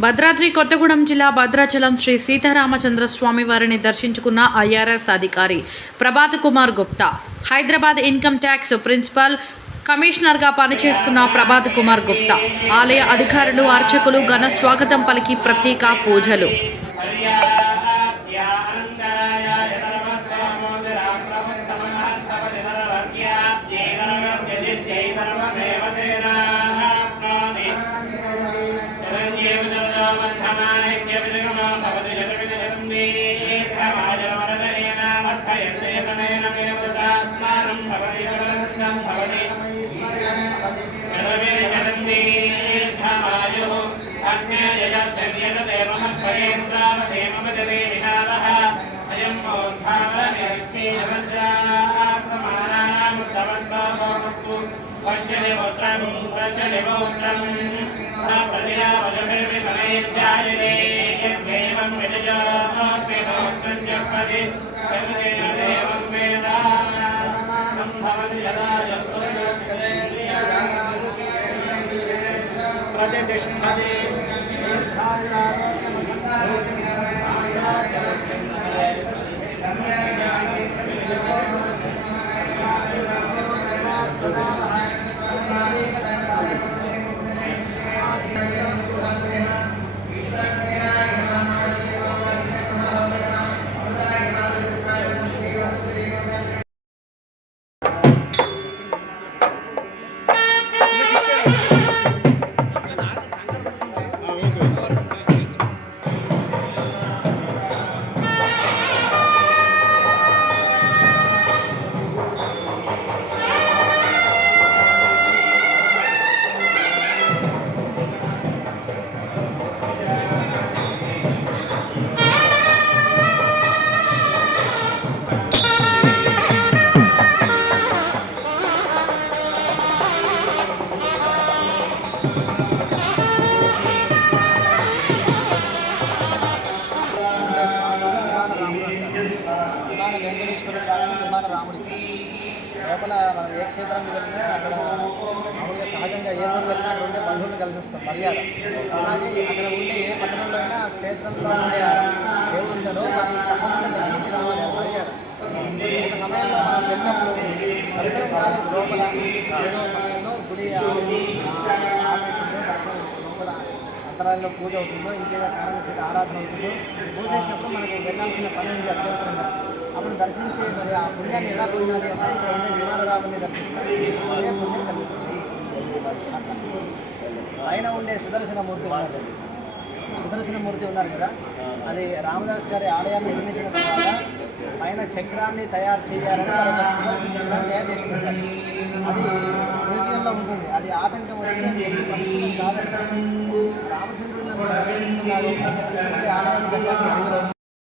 భద్రాద్రి కొత్తగూడెం జిల్లా భద్రాచలం శ్రీ సీతారామచంద్ర స్వామి వారిని దర్శించుకున్న ఐఆర్ఎస్ అధికారి Prabhat Kumar Gupta. Hyderabad income tax principal కమిషనర్గా పనిచేస్తున్న ప్రభాత్ కుమార్ గుప్తా ఆలయ అధికారులు అర్చకులు ఘన స్వాగతం పలికి ప్రత్యేక పూజలు. లోపల మనం ఏ క్షేత్రానికి వెళ్ళినా అక్కడ మామూలుగా సహజంగా ఏ ఊరు వెళ్ళినా అక్కడ ఉండే బంధువులు కలిసి వస్తాం మర్యాద. అలాగే అక్కడ ఉండే ఏ పట్టణంలో అయినా క్షేత్రంలో ఉండే దేవుడు ఉంటారో వాటిని తప్పకుండా దర్శించి రావాలి మర్యాద. ఒక సమయంలో మనం వెళ్ళినప్పుడు దర్శనం కాలేదు లోపల ఏదో సమయంలో గుడి ఆఫీసులో లోపల అంతరాల్లో పూజ అవుతుందో ఇంకేదో కారణం ఆరాధన అవుతుందో పూజేసినప్పుడు మనకు వెళ్ళాల్సిన పని ఉంది అత్యవసరంగా. అప్పుడు దర్శించే మరి ఆ పుణ్యాన్ని ఎలా పొందాలి అంటే విమానరాముని దర్శిస్తారు, అదే పుణ్యం కలుగుతుంది. పైన ఉండే సుదర్శనమూర్తి ఉన్నారు కదా, అది రామదాస్ గారి ఆలయాన్ని నిర్మించిన తర్వాత పైన చక్రాన్ని తయారు చేయాలని సుదర్శన చక్రాన్ని తయారు చేసి పెట్టారు. అది మ్యూజియంలో ఉంటుంది. అది ఆటంకం వచ్చింది కాదంటే రామచంద్రుడు దర్శిస్తున్నాడు ఆలయాన్ని